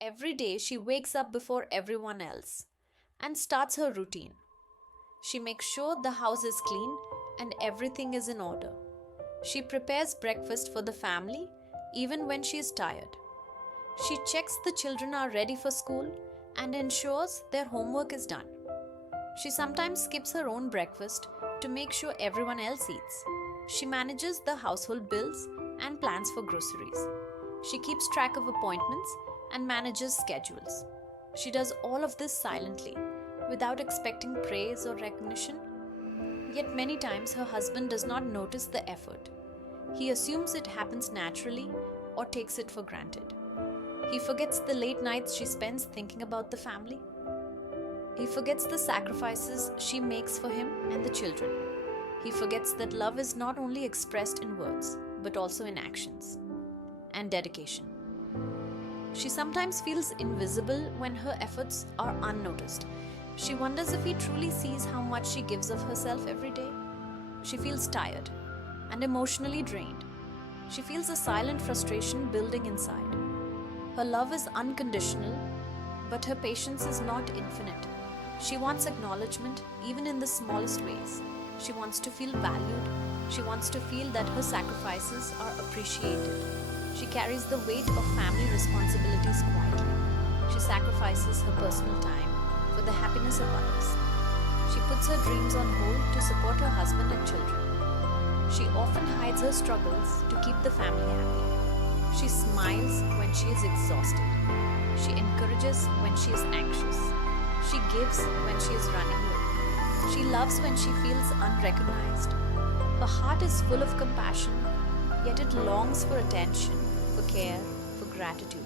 Every day she wakes up before everyone else and starts her routine. She makes sure the house is clean and everything is in order. She prepares breakfast for the family even when she is tired. She checks the children are ready for school and ensures their homework is done. She sometimes skips her own breakfast to make sure everyone else eats. She manages the household bills and plans for groceries. She keeps track of appointments and manages schedules. She does all of this silently, without expecting praise or recognition. Yet many times her husband does not notice the effort. He assumes it happens naturally or takes it for granted. He forgets the late nights she spends thinking about the family. He forgets the sacrifices she makes for him and the children. He forgets that love is not only expressed in words, but also in actions and dedication. She sometimes feels invisible when her efforts are unnoticed. She wonders if he truly sees how much she gives of herself every day. She feels tired and emotionally drained. She feels a silent frustration building inside. Her love is unconditional, but her patience is not infinite. She wants acknowledgement even in the smallest ways. She wants to feel valued. She wants to feel that her sacrifices are appreciated. She carries the weight of family responsibilities quietly. She sacrifices her personal time for the happiness of others. She puts her dreams on hold to support her husband and children. She often hides her struggles to keep the family happy. She smiles when she is exhausted. She encourages when she is anxious. She gives when she is running low. She loves when she feels unrecognized. Her heart is full of compassion, yet it longs for attention, for care, for gratitude.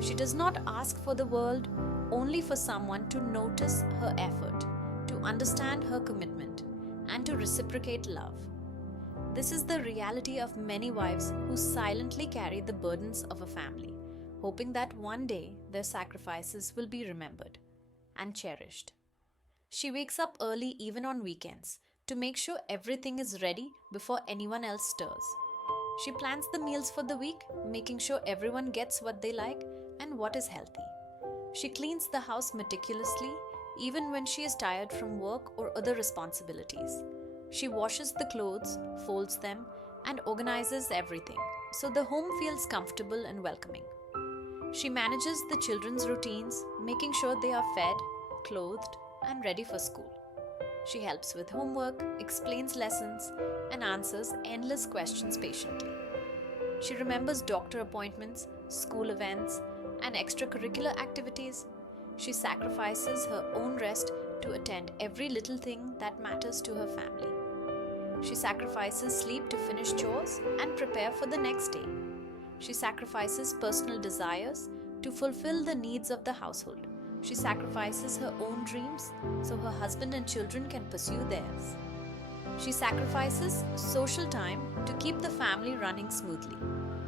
She does not ask for the world, only for someone to notice her effort, to understand her commitment, and to reciprocate love. This is the reality of many wives who silently carry the burdens of a family, hoping that one day their sacrifices will be remembered and cherished. She wakes up early even on weekends to make sure everything is ready before anyone else stirs. She plans the meals for the week, making sure everyone gets what they like and what is healthy. She cleans the house meticulously, even when she is tired from work or other responsibilities. She washes the clothes, folds them, and organizes everything so the home feels comfortable and welcoming. She manages the children's routines, making sure they are fed, clothed, and ready for school. She helps with homework, explains lessons, and answers endless questions patiently. She remembers doctor appointments, school events, and extracurricular activities. She sacrifices her own rest to attend every little thing that matters to her family. She sacrifices sleep to finish chores and prepare for the next day. She sacrifices personal desires to fulfill the needs of the household. She sacrifices her own dreams so her husband and children can pursue theirs. She sacrifices social time to keep the family running smoothly.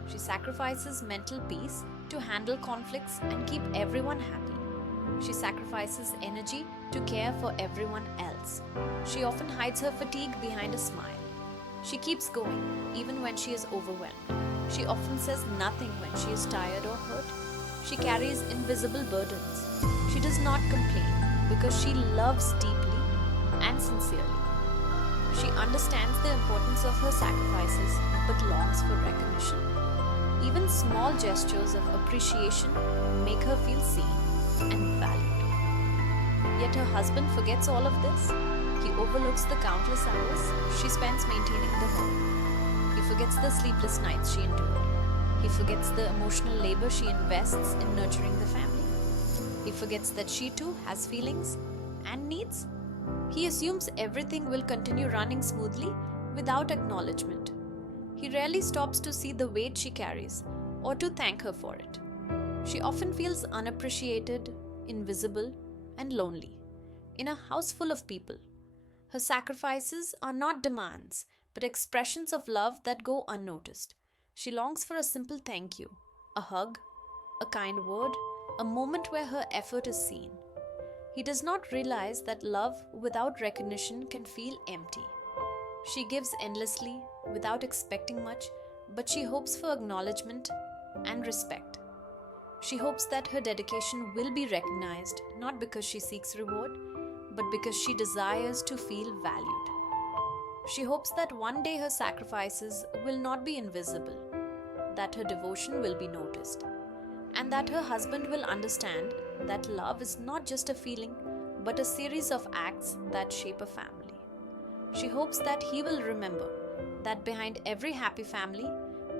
She sacrifices mental peace to handle conflicts and keep everyone happy. She sacrifices energy to care for everyone else. She often hides her fatigue behind a smile. She keeps going even when she is overwhelmed. She often says nothing when she is tired or hurt. She carries invisible burdens. She does not complain because she loves deeply and sincerely. She understands the importance of her sacrifices but longs for recognition. Even small gestures of appreciation make her feel seen and valued. Yet her husband forgets all of this. He overlooks the countless hours she spends maintaining the home. He forgets the sleepless nights she endured. He forgets the emotional labor she invests in nurturing the family. He forgets that she too has feelings and needs. He assumes everything will continue running smoothly without acknowledgement. He rarely stops to see the weight she carries or to thank her for it. She often feels unappreciated, invisible, and lonely in a house full of people. Her sacrifices are not demands, but expressions of love that go unnoticed. She longs for a simple thank you, a hug, a kind word, a moment where her effort is seen. He does not realize that love without recognition can feel empty. She gives endlessly without expecting much, but she hopes for acknowledgement and respect. She hopes that her dedication will be recognized not because she seeks reward, but because she desires to feel valued. She hopes that one day her sacrifices will not be invisible, that her devotion will be noticed, and that her husband will understand that love is not just a feeling, but a series of acts that shape a family. She hopes that he will remember that behind every happy family,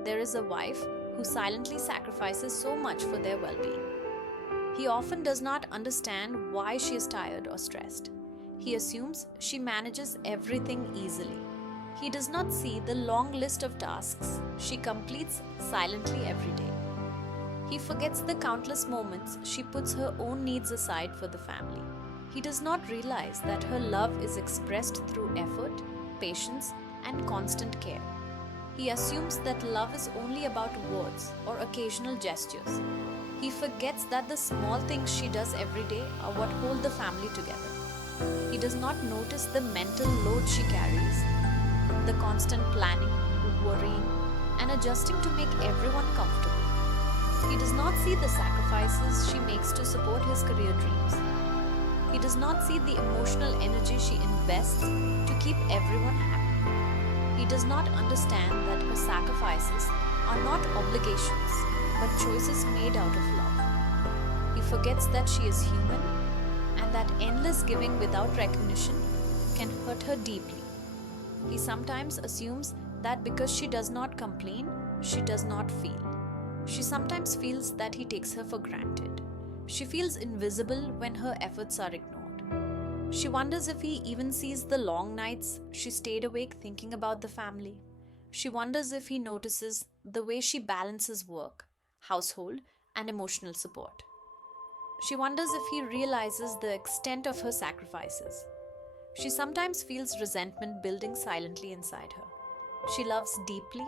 there is a wife who silently sacrifices so much for their well being. He often does not understand why she is tired or stressed. He assumes she manages everything easily. He does not see the long list of tasks she completes silently every day. He forgets the countless moments she puts her own needs aside for the family. He does not realize that her love is expressed through effort, patience, and constant care. He assumes that love is only about words or occasional gestures. He forgets that the small things she does every day are what hold the family together. He does not notice the mental load she carries, the constant planning, worrying, and adjusting to make everyone comfortable. He does not see the sacrifices she makes to support his career dreams. He does not see the emotional energy she invests to keep everyone happy. He does not understand that her sacrifices are not obligations, but choices made out of love. He forgets that she is human and that endless giving without recognition can hurt her deeply. He sometimes assumes that because she does not complain, she does not feel. She sometimes feels that he takes her for granted. She feels invisible when her efforts are ignored. She wonders if he even sees the long nights she stayed awake thinking about the family. She wonders if he notices the way she balances work, household, and emotional support. She wonders if he realizes the extent of her sacrifices. She sometimes feels resentment building silently inside her. She loves deeply,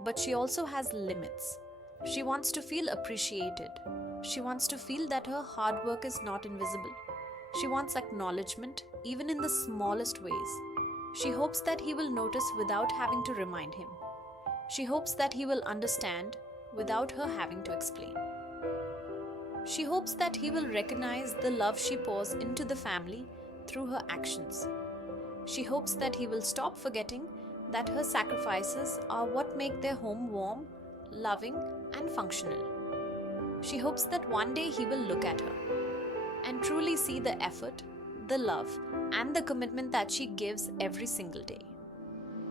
but she also has limits. She wants to feel appreciated. She wants to feel that her hard work is not invisible. She wants acknowledgement, even in the smallest ways. She hopes that he will notice without having to remind him. She hopes that he will understand without her having to explain. She hopes that he will recognize the love she pours into the family through her actions. She hopes that he will stop forgetting that her sacrifices are what make their home warm, loving, and functional. She hopes that one day he will look at her and truly see the effort, the love, and the commitment that she gives every single day.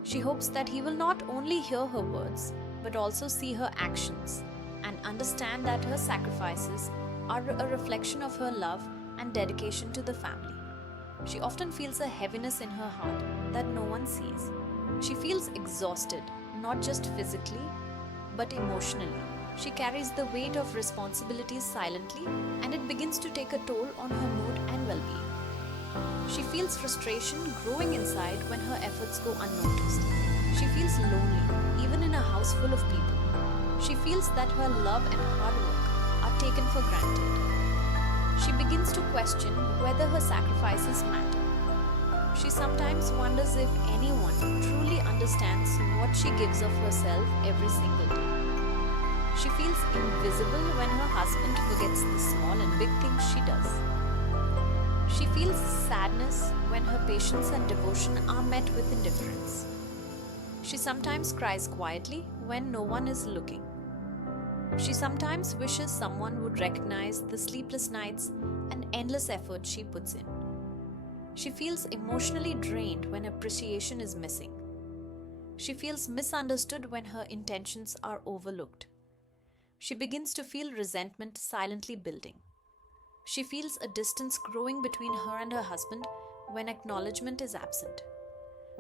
She hopes that he will not only hear her words, but also see her actions and understand that her sacrifices are a reflection of her love and dedication to the family. She often feels a heaviness in her heart that no one sees. She feels exhausted, not just physically, but emotionally. She carries the weight of responsibilities silently, and it begins to take a toll on her mood and well-being. She feels frustration growing inside when her efforts go unnoticed. She feels lonely, even in a house full of people. She feels that her love and hard work are taken for granted. She begins to question whether her sacrifices matter. She sometimes wonders if anyone truly understands what she gives of herself every single day. She feels invisible when her husband forgets the small and big things she does. She feels sadness when her patience and devotion are met with indifference. She sometimes cries quietly when no one is looking. She sometimes wishes someone would recognize the sleepless nights and endless effort she puts in. She feels emotionally drained when appreciation is missing. She feels misunderstood when her intentions are overlooked. She begins to feel resentment silently building. She feels a distance growing between her and her husband when acknowledgement is absent.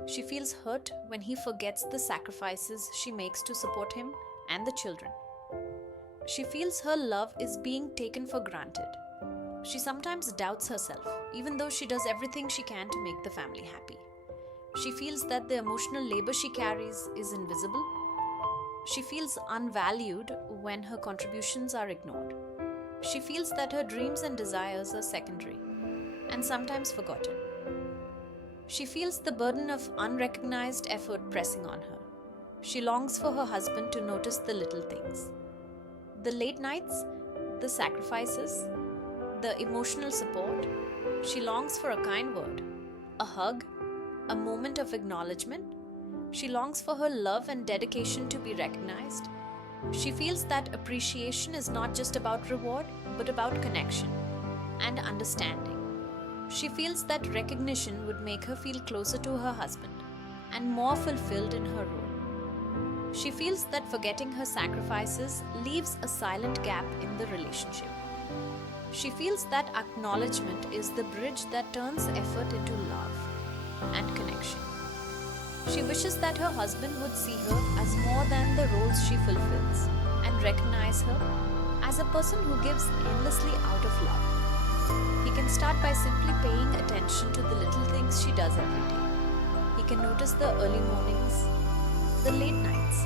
She feels hurt when he forgets the sacrifices she makes to support him and the children. She feels her love is being taken for granted. She sometimes doubts herself, even though she does everything she can to make the family happy. She feels that the emotional labor she carries is invisible. She feels unvalued when her contributions are ignored. She feels that her dreams and desires are secondary and sometimes forgotten. She feels the burden of unrecognized effort pressing on her. She longs for her husband to notice the little things. The late nights, the sacrifices, the emotional support. She longs for a kind word, a hug, a moment of acknowledgement. She longs for her love and dedication to be recognized. She feels that appreciation is not just about reward, but about connection and understanding. She feels that recognition would make her feel closer to her husband and more fulfilled in her role. She feels that forgetting her sacrifices leaves a silent gap in the relationship. She feels that acknowledgement is the bridge that turns effort into love and connection. She wishes that her husband would see her as more than the roles she fulfills and recognize her as a person who gives endlessly out of love. He can start by simply paying attention to the little things she does every day. He can notice the early mornings, the late nights,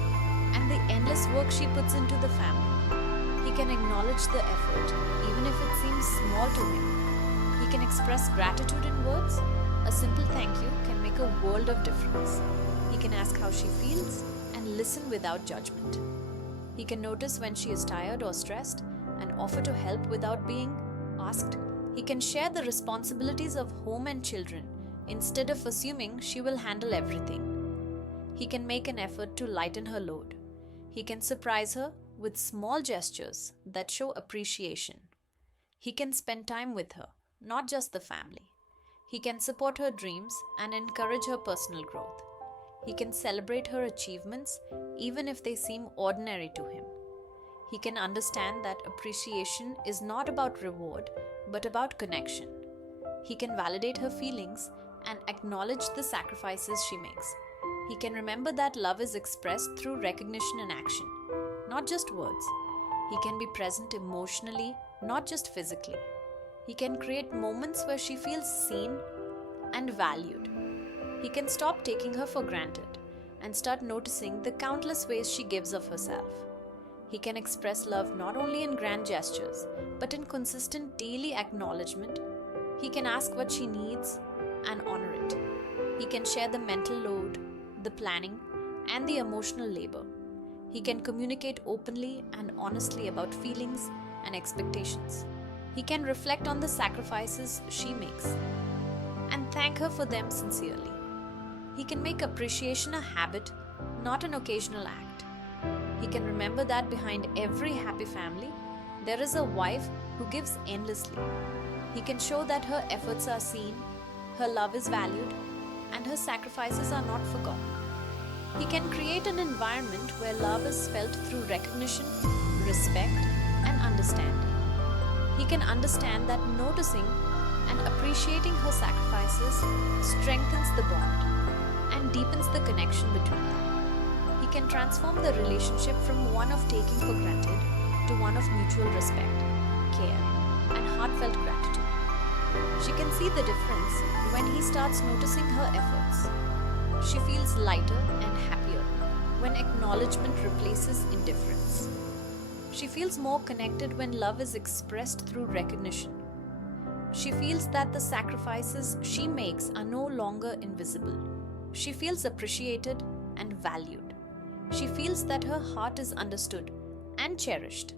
and the endless work she puts into the family. He can acknowledge the effort, even if it seems small to him. He can express gratitude in words. A simple thank you can make a world of difference. He can ask how she feels and listen without judgment. He can notice when she is tired or stressed and offer to help without being asked. He can share the responsibilities of home and children instead of assuming she will handle everything. He can make an effort to lighten her load. He can surprise her with small gestures that show appreciation. He can spend time with her, not just the family. He can support her dreams and encourage her personal growth. He can celebrate her achievements even if they seem ordinary to him. He can understand that appreciation is not about reward but about connection. He can validate her feelings and acknowledge the sacrifices she makes. He can remember that love is expressed through recognition and action, not just words. He can be present emotionally, not just physically. He can create moments where she feels seen and valued. He can stop taking her for granted and start noticing the countless ways she gives of herself. He can express love not only in grand gestures, but in consistent daily acknowledgement. He can ask what she needs and honor it. He can share the mental load, the planning, and the emotional labor. He can communicate openly and honestly about feelings and expectations. He can reflect on the sacrifices she makes and thank her for them sincerely. He can make appreciation a habit, not an occasional act. He can remember that behind every happy family, there is a wife who gives endlessly. He can show that her efforts are seen, her love is valued, and her sacrifices are not forgotten. He can create an environment where love is felt through recognition, respect, and understanding. He can understand that noticing and appreciating her sacrifices strengthens the bond and deepens the connection between them. He can transform the relationship from one of taking for granted to one of mutual respect, care, and heartfelt gratitude. She can see the difference when he starts noticing her efforts. She feels lighter and happier when acknowledgement replaces indifference. She feels more connected when love is expressed through recognition. She feels that the sacrifices she makes are no longer invisible. She feels appreciated and valued. She feels that her heart is understood and cherished.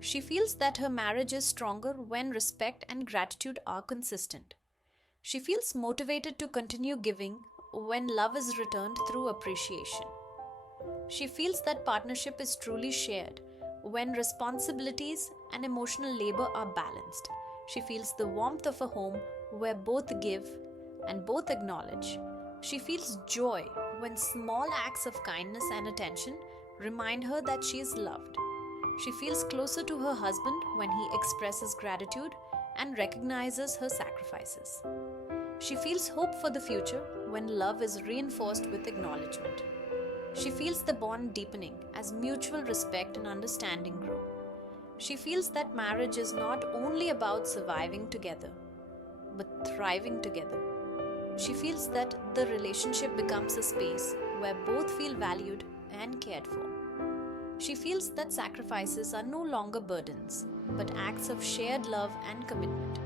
She feels that her marriage is stronger when respect and gratitude are consistent. She feels motivated to continue giving when love is returned through appreciation. She feels that partnership is truly shared when responsibilities and emotional labor are balanced. She feels the warmth of a home where both give and both acknowledge. She feels joy when small acts of kindness and attention remind her that she is loved. She feels closer to her husband when he expresses gratitude and recognizes her sacrifices. She feels hope for the future when love is reinforced with acknowledgement. She feels the bond deepening as mutual respect and understanding grow. She feels that marriage is not only about surviving together, but thriving together. She feels that the relationship becomes a space where both feel valued and cared for. She feels that sacrifices are no longer burdens, but acts of shared love and commitment.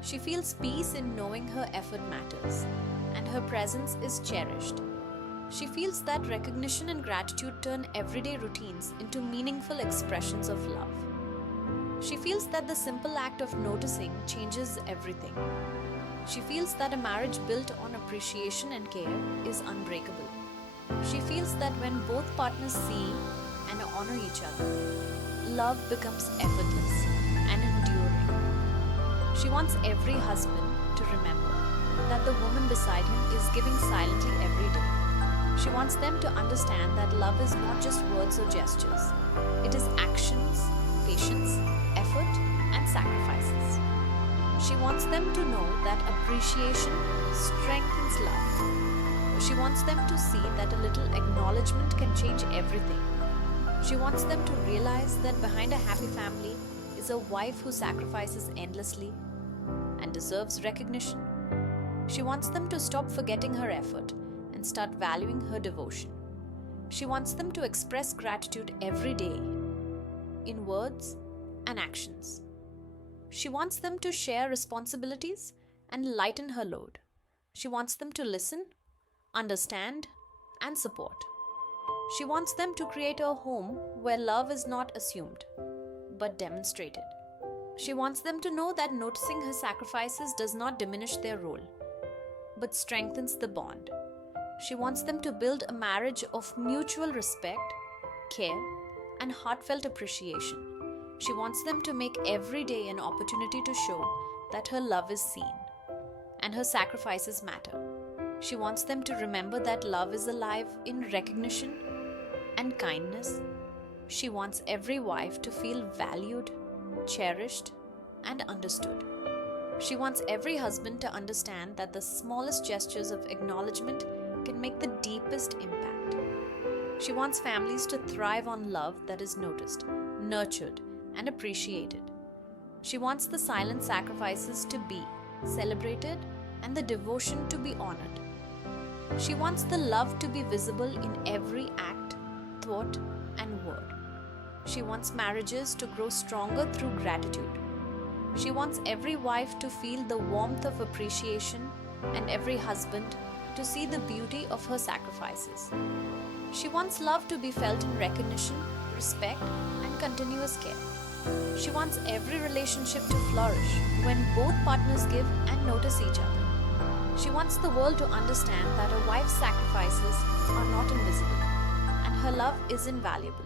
She feels peace in knowing her effort matters and her presence is cherished. She feels that recognition and gratitude turn everyday routines into meaningful expressions of love. She feels that the simple act of noticing changes everything. She feels that a marriage built on appreciation and care is unbreakable. She feels that when both partners see and honor each other, love becomes effortless and enduring. She wants every husband to remember that the woman beside him is giving silently every day. She wants them to understand that love is not just words or gestures, it is actions, patience, effort, and sacrifices. She wants them to know that appreciation strengthens love. She wants them to see that a little acknowledgement can change everything. She wants them to realize that behind a happy family is a wife who sacrifices endlessly and deserves recognition. She wants them to stop forgetting her effort and start valuing her devotion. She wants them to express gratitude every day, in words and actions. She wants them to share responsibilities and lighten her load. She wants them to listen, understand, and support. She wants them to create a home where love is not assumed, but demonstrated. She wants them to know that noticing her sacrifices does not diminish their role, but strengthens the bond. She wants them to build a marriage of mutual respect, care, and heartfelt appreciation. She wants them to make every day an opportunity to show that her love is seen and her sacrifices matter. She wants them to remember that love is alive in recognition and kindness. She wants every wife to feel valued, cherished, and understood. She wants every husband to understand that the smallest gestures of acknowledgement can make the deepest impact. She wants families to thrive on love that is noticed, nurtured, and appreciated. She wants the silent sacrifices to be celebrated and the devotion to be honored. She wants the love to be visible in every act, thought, and word. She wants marriages to grow stronger through gratitude. She wants every wife to feel the warmth of appreciation and every husband to see the beauty of her sacrifices. She wants love to be felt in recognition, respect, and continuous care. She wants every relationship to flourish when both partners give and notice each other. She wants the world to understand that a wife's sacrifices are not invisible and her love is invaluable.